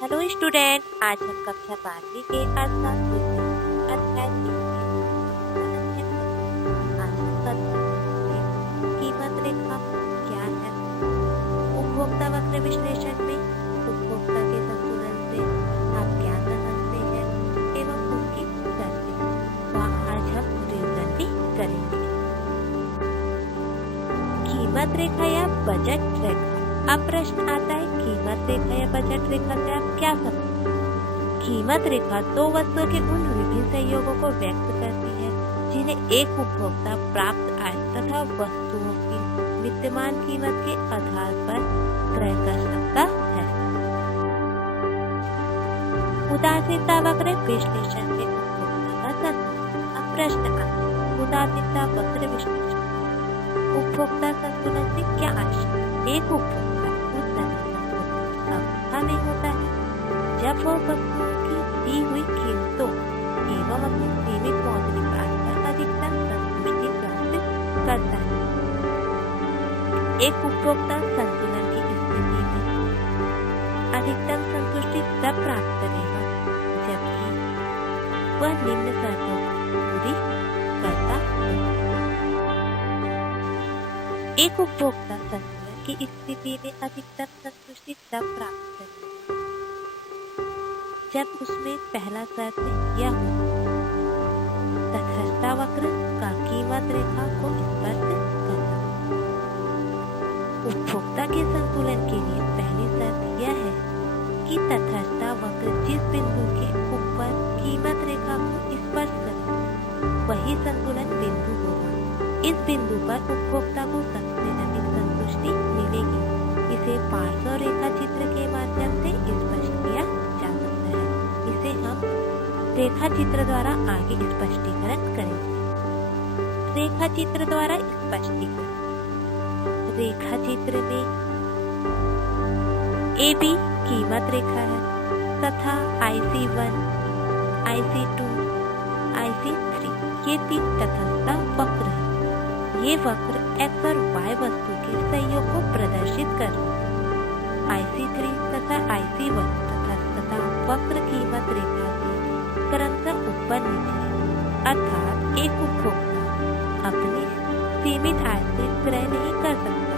Hello student, आज हम कक्षा 12वीं के अर्थशास्त्र विषय अध्याय 3 के आज हम करेंगे कीमत रेखा क्या है। उपभोक्ता वक्र विश्लेषण में उपभोक्ता के संतुलन से आप क्या समझते हैं एवं उनकी शर्तें आज हम रिवीजन भी करेंगे। कीमत रेखा या बजट रेखा। अब प्रश्न आता है, कीमत रेखा या बजट रेखा से आप क्या समझते हैं? कीमत रेखा दो वस्तुओं के उन विभिन्न संयोगों को व्यक्त करती है जिन्हें एक उपभोक्ता प्राप्त आय तथा वस्तुओं की विद्यमान कीमत के आधार पर क्रय कर सकता है। उदासीनता वक्र विश्लेषण में उपभोक्ता का संतुलन। अब प्रश्न आता है, उदासीनता वक्र विश्लेषण उपभोक्ता संतुलन से क्या आशय? एक उपभोक्ता उस अवस्था में होता है जब वह वस्तुओं की दी हुई कीमतों एवं अपनी सीमित मौद्रिक आय पर अधिकतम संतुष्टि प्राप्त करता है। एक उपभोक्ता संतुलन की स्थिति में अधिकतम संतुष्टि तब प्राप्त करेगा जबकि वह निम्न शर्तों को पूरी करता है। एक उपभोक्ता संतुलन की स्थिति में अधिकतम संतुष्टि तब प्राप्त करेगा जब उसमें पहला शर्त यह हो तटस्थता वक्र का कीमत रेखा को स्पर्श करना। उपभोक्ता के संतुलन के लिए पहली शर्त यह है कि तटस्थता वक्र जिस बिंदु के ऊपर कीमत रेखा को स्पर्श करे वही संतुलन बिंदु होगा। इस बिंदु पर उपभोक्ता को सबसे अधिक संतुष्टि मिलेगी। इसे पार्श्व रेखा चित्र के माध्यम से स्पष्ट किया जा सकता है। इसे हम रेखा चित्र द्वारा आगे स्पष्टीकरण करेंगे। रेखा चित्र द्वारा स्पष्टीकरण। रेखा चित्र में AB कीमत रेखा है तथा IC1, IC2, IC3 ये तीन तटस्थता वक्र है। ये वक्र X और Y वस्तु के संयोग को प्रदर्शित कर रहे हैं। IC3 तथा IC1 तटस्थता वक्र कीमत रेखा से क्रमशः ऊपर नीचे है, अर्थात एक उपभोक्ता अपनी सीमित आय से क्रय नहीं कर सकता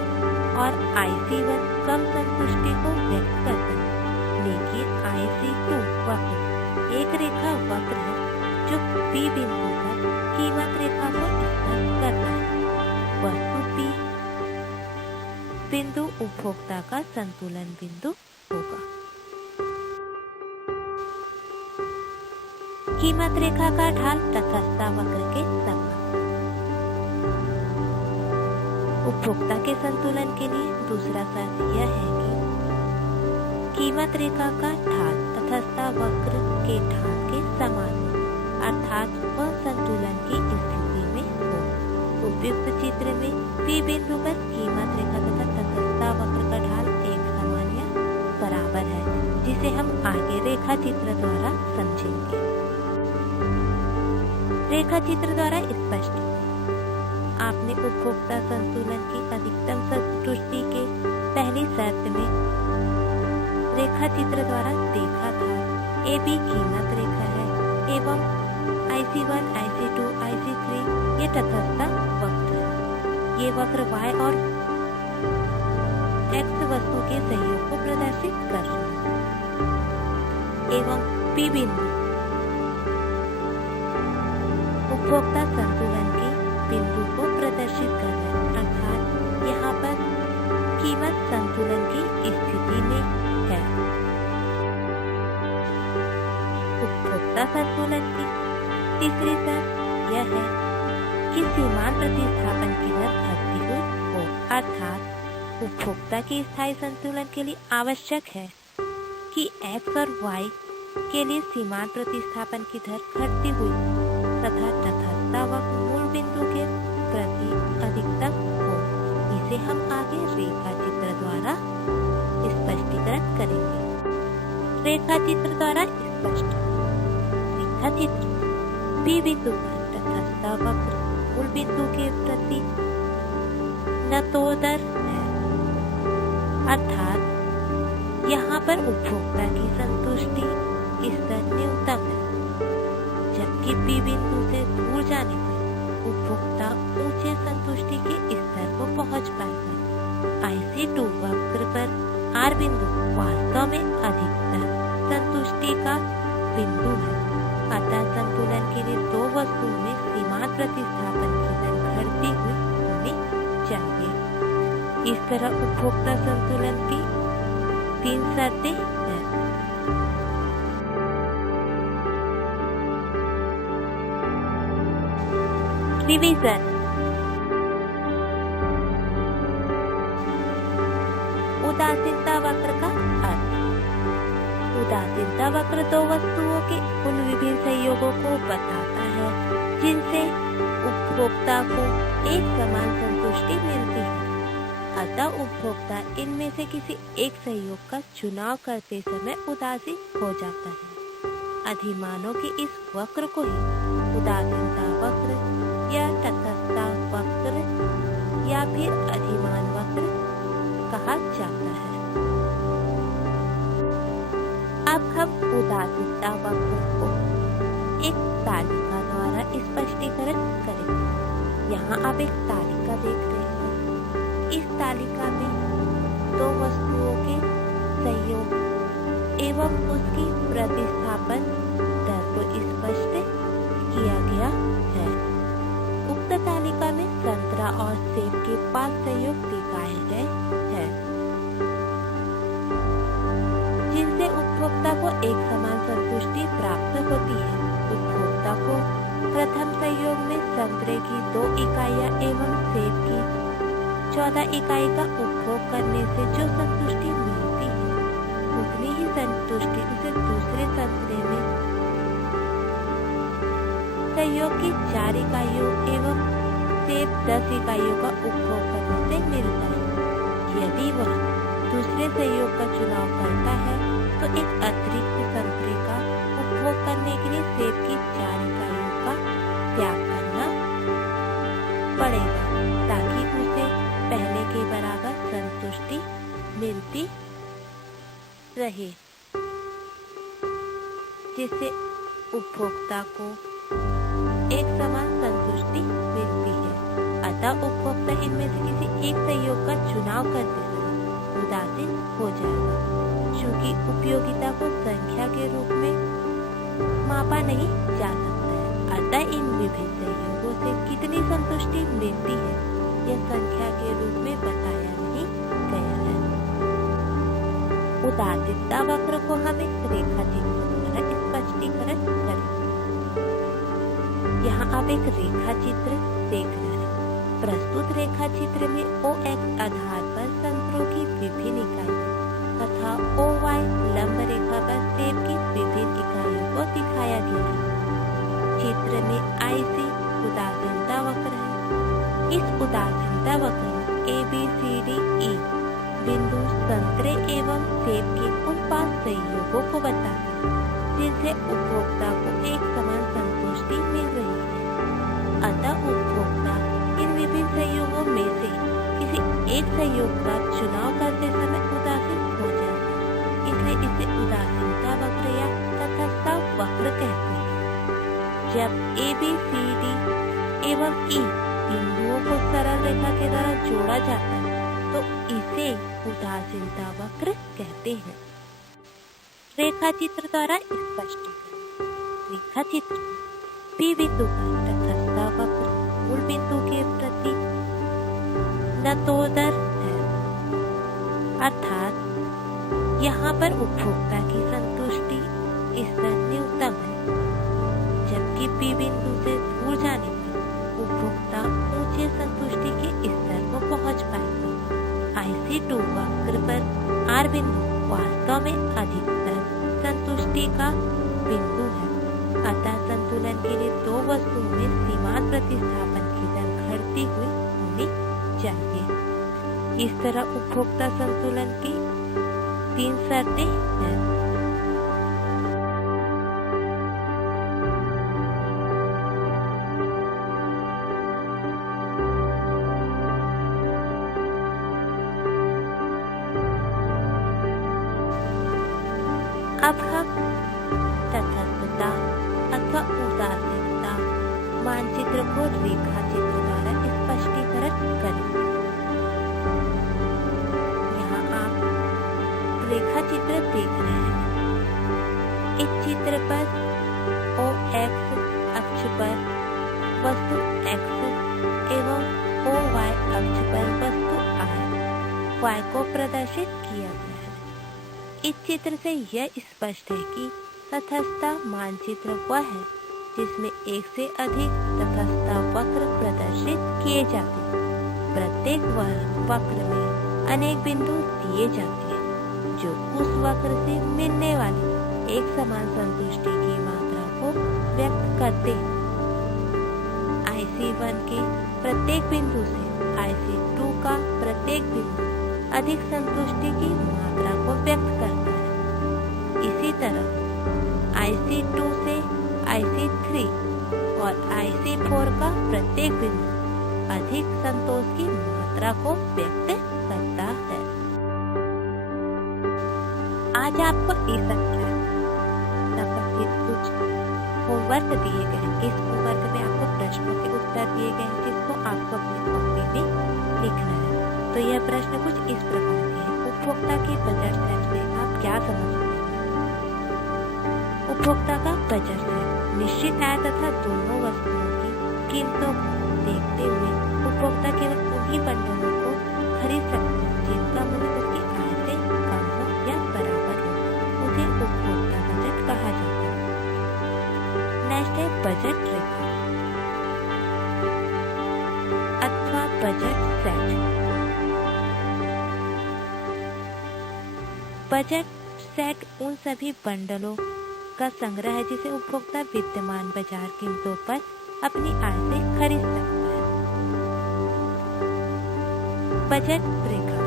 और IC1 कम संतुष्टि को व्यक्त करता है। लेकिन IC2 वक्र एक रेखा वक्र है जो P बिंदु पर कीमत रेखा को स्पर्श करता है। वस्तु P बिंदु उपभोक्ता का संतुलन बिंदु होगा। कीमत रेखा का ढाल तटस्थता वक्र के समान। उपभोक्ता के संतुलन के लिए दूसरा शर्त यह है कि कीमत रेखा का ढाल तटस्थता वक्र के ढाल के समान हो, अर्थात वह संतुलन की स्थिति में हो। उपयुक्त चित्र में P बिंदु पर कीमत रेखा तथा तटस्थता वक्र का ढाल एक समान या बराबर है, जिसे हम आगे रेखा चित्र द्वारा समझेंगे। रेखा चित्र द्वारा स्पष्ट। आपने उपभोक्ता संतुलन की अधिकतम संतुष्टि के पहली शर्त में रेखा चित्र द्वारा देखा था। AB कीमत रेखा है एवं IC1, IC2, IC3 ये तटस्थता वक्र है। ये वक्र Y और X वस्तु के संयोग को प्रदर्शित कर रहे हैं एवं P बिंदु उपभोक्ता संतुलन के बिंदु को प्रदर्शित कर रहे हैं, अर्थात यहाँ पर कीमत संतुलन की स्थिति में है। उपभोक्ता संतुलन की तीसरी शर्त यह है कि सीमांत प्रतिस्थापन की दर घटती हुई हो, अर्थात उपभोक्ता के स्थायी संतुलन के लिए आवश्यक है कि X और Y के लिए सीमांत प्रतिस्थापन की दर घटती हुई तथा तटस्थता वक्र मूल बिंदु के प्रति अधिकतम हो। इसे हम आगे रेखा चित्र द्वारा स्पष्टीकरण करेंगे। रेखा चित्र द्वारा स्पष्ट। रेखा चित्र P बिंदु पर तटस्थता वक्र मूल बिंदु के प्रति नतोदर है, अर्थात यहाँ पर उपभोक्ता की संतुष्टि स्तर न्यूनतम है, जबकि P बिंदु से दूर जाने पर उपभोक्ता ऊंचे संतुष्टि के स्तर को पहुंच पाएगा। IC2 वक्र पर R बिंदु वास्तव में अधिकतम संतुष्टि का बिंदु है, अतः संतुलन के लिए दो वस्तुओं में सीमांत प्रतिस्थापन की दर घटती हुई होनी चाहिए। इस तरह उपभोक्ता संतुलन की 3 शर्तें हैं। रिवीजन। उदासीनता वक्र का अर्थ। उदासीनता वक्र दो वस्तुओं के उन विभिन्न संयोगों को बताता है जिनसे उपभोक्ता को एक समान संतुष्टि मिलती है, अतः उपभोक्ता इनमें से किसी एक संयोग का चुनाव करते समय उदासीन हो जाता है। अधिमानों के इस वक्र को ही उदासीनता वक्र या तटस्थता वक्र या फिर अधिमान वक्र कहा जाता है। अब हम उदासीनता वक्र को एक तालिका द्वारा स्पष्टीकरण करेंगे। यहाँ आप एक तालिका देख रहे हैं। इस तालिका में दो वस्तुओं के संयोग एवं उसकी प्रतिस्थापन दर को स्पष्ट किया गया है। उक्त तालिका में संतरा और सेब के 5 संयोग दिखाए गए हैं, जिनसे उपभोक्ता को एक समान संतुष्टि प्राप्त होती है। उपभोक्ता को प्रथम संयोग में संतरे की 2 इकाइयाँ एवं सेब की 14 इकाई का उपभोग करने से जो संतुष्टि मिलती है, उतनी ही संतुष्टि उसे दूसरे संतरे में संयोग की 4 इकाइयों एवं सेब 10 इकाइयों का उपभोग करने से मिलता है। यदि वह दूसरे संयोग का चुनाव करता है तो एक अतिरिक्त संतरे का उपभोग करने के लिए सेब की 4 इकाइयों का त्याग करना पड़ेगा, ताकि उसे पहले के बराबर संतुष्टि मिलती रहे, जिससे उपभोक्ता को एक समान संतुष्टि मिलती है। अतः उपभोक्ता इनमें से किसी एक संयोग का चुनाव करते समय उदासीन हो जाएगा, क्योंकि उपयोगिता को संख्या के रूप में मापा नहीं जा सकता है। अतः इन विभिन्न संयोगों से कितनी संतुष्टि मिलती है, यह संख्या के रूप में बताया नहीं गया है। उदासीनता वक्र को हम एक रेखा चित्र द्वारा स्पष्टीकरण करें। यहाँ आप एक रेखा चित्र देख रहे हैं। प्रस्तुत रेखा चित्र में OX आधार पर संतरों की विभिन्न इकाइयाँ तथा OY लंब रेखा पर सेब की विभिन्न इकाइयों को दिखाया गया है। चित्र में IC उदासीनता वक्र है। इस उदासीनता वक्र में ABCDE बिंदु संतरे एवं सेब के उन 5 संयोगों को बताता है जिनसे उपभोक्ता को एक समान संतुष्टि मिल रही है। अतः उपभोक्ता इन विभिन्न संयोगों में से किसी एक संयोग का चुनाव करते समय उदासीन हो जाएगा, इसलिए इसे उदासीनता वक्र या तटस्थता वक्र कहते हैं। जब ABCD एवं E बिंदुओं को सरल रेखा के द्वारा जोड़ा जाता है तो इसे उदासीनता वक्र कहते हैं। रेखा चित्र द्वारा स्पष्टीकरण। रेखा चित्र P बिंदु पर तटस्थता वक्र मूल बिंदु के प्रति नतोदर है, अर्थात यहाँ पर उपभोक्ता की संतुष्टि स्तर न्यूनतम है, जबकि P बिंदु से दूर जाने पर उपभोक्ता ऊंचे संतुष्टि के स्तर को पहुँच पाएगा। IC2 वक्र पर R बिंदु वास्तव में अधिकतम संतुष्टि का बिंदु है, अतः संतुलन के लिए दो वस्तुओं में सीमांत प्रतिस्थापन की दर घटती हुई होनी चाहिए। इस तरह उपभोक्ता संतुलन की 3 शर्तें हैं। अब हम तटस्थता अथवा उदासीनता मानचित्र को रेखा चित्र द्वारा स्पष्टीकरण करेंगे। यहाँ आप रेखा चित्र देख रहे हैं। इस चित्र पर OX अक्ष पर वस्तु X एवं OY अक्ष पर वस्तु Y को प्रदर्शित किया गया है। इस चित्र से यह स्पष्ट है कि तटस्थता मानचित्र वह है जिसमें एक से अधिक तटस्थता वक्र प्रदर्शित किए जाते हैं। प्रत्येक वक्र में अनेक बिंदु दिए जाते हैं जो उस वक्र से मिलने वाली एक समान संतुष्टि की मात्रा को व्यक्त करते हैं। IC1 के प्रत्येक बिंदु से IC2 का प्रत्येक बिंदु अधिक संतुष्टि की मात्रा को व्यक्त करता है। इसी तरह IC2 से IC3 और IC4 का प्रत्येक बिंदु अधिक संतोष की मात्रा को व्यक्त करता है। आज आपको इस संख्या संबंधित कुछ होमवर्क दिए गए हैं। इस होमवर्क में आपको प्रश्नों के उत्तर दिए गए हैं जिसको आपको अपनी कॉपी में लिखना है। तो यह प्रश्न कुछ इस प्रकार के हैं। उपभोक्ता के बजट सेट से आप क्या समझते हैं? उपभोक्ता का बजट सेट निश्चित आय तथा दोनों वस्तुओं की कीमतों को देखते हुए उपभोक्ता केवल उन्हीं बंडलों को खरीद सकते हैं जिनका मूल्य उसकी आय से कम हो या बराबर हो। उसे उपभोक्ता बजट कहा जाता है। नेक्स्ट है बजट रेखा अथवा बजट सेट। बजट सेट उन सभी बंडलों का संग्रह है जिसे उपभोक्ता विद्यमान बाजार कीमतों पर अपनी आय से खरीद सकता है। बजट रेखा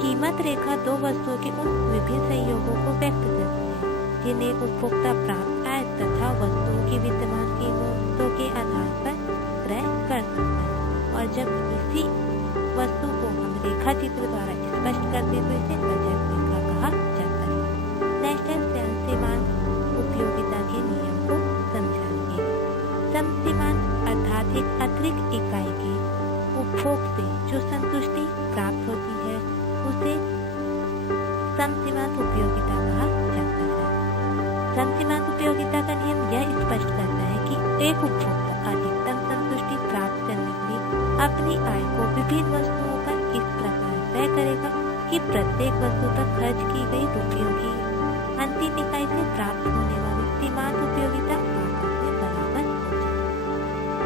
कीमत रेखा दो वस्तुओं के उन विभिन्न संयोगों को व्यक्त करती है जिन्हें उपभोक्ता प्राप्त आय तथा वस्तुओं की विद्यमान कीमतों के आधार पर क्रय कर सकता है। और जब इसी वस्तु को हम रेखा चित्र द्वारा स्पष्ट करते हैं तो इसे बजट रेखा कहा जाता है। नेक्स्ट है समसीमान उपयोगिता के नियम को समझाइए। समसीमान अर्थात एक अतिरिक्त इकाई के उपभोग से जो संतुष्टि प्राप्त होती है उसे समसीमान उपयोगिता कहा जाता है। समसीमान उपयोगिता का नियम यह स्पष्ट करता है कि एक उपभोक्ता अधिकतम संतुष्टि प्राप्त करने के लिए अपनी आय को विभिन्न वस्तुओं पर इस प्रकार तय करेगा कि प्रत्येक वस्तु पर खर्च की गई रुपयों की अंतिम इकाई से प्राप्त होने वाली सीमांत उपयोगिता आपस में बराबर हो जाए।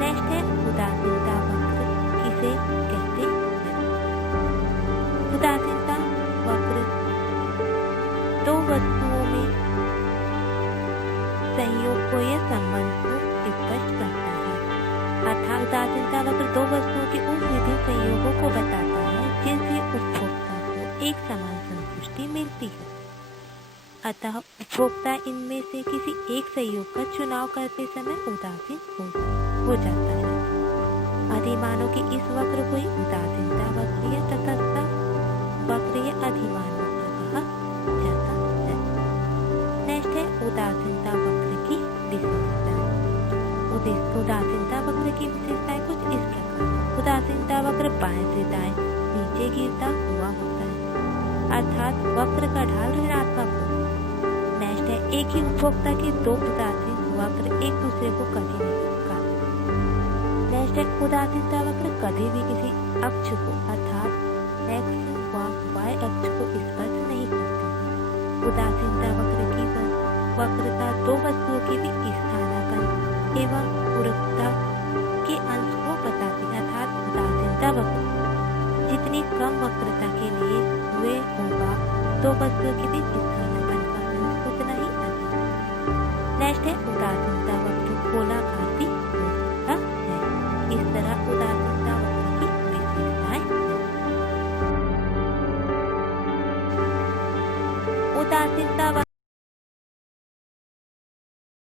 नेक्स्ट है उदासीनता वक्र किसे कहते हैं? उदासीनता वक्र दो वस्तुओं में संयोग को या संबंध को स्पष्ट करता है। अर्थात उदासीनता वक्र दो वस्तुओं के उन विभिन्न संयोगों को बताता है जिनसे उपभोक्ता को एक समान संतुष्टि मिलती है। अतः उपभोक्ता इनमें से किसी एक संयोग का चुनाव करते समय उदासीन हो जाता है। अधिमानों के इस वक्र को ही उदासीनता वक्र या तटस्थता वक्र या अधिमान वक्र कहा जाता है। नेक्स्ट है उदासीनता वक्र की विशेषताएं। उदासीनता वक्र की विशेषताएं कुछ इस प्रकार है। उदासीनता वक्र बाएं से दाएं नीचे गिरता हुआ होता है अर्थात वक्र का ढाल ऋणात्मक होता है। नेक्स्ट है एक ही उपभोक्ता के दो उदासीन वक्र एक दूसरे को कभी नहीं काटते। नेक्स्ट है उदासीनता वक्र कभी भी किसी अक्ष को अर्थात x व y अक्ष को स्पर्श नहीं करते। उदासीनता वक्र की वक्रता दो वस्तुओं के भी स्थानापन्न एवं पूरकता के अंश को बताती है अर्थात उदासीनता वक्र जितनी कम वक्रता के लिए हुए होगा दो वस्तुओं के भी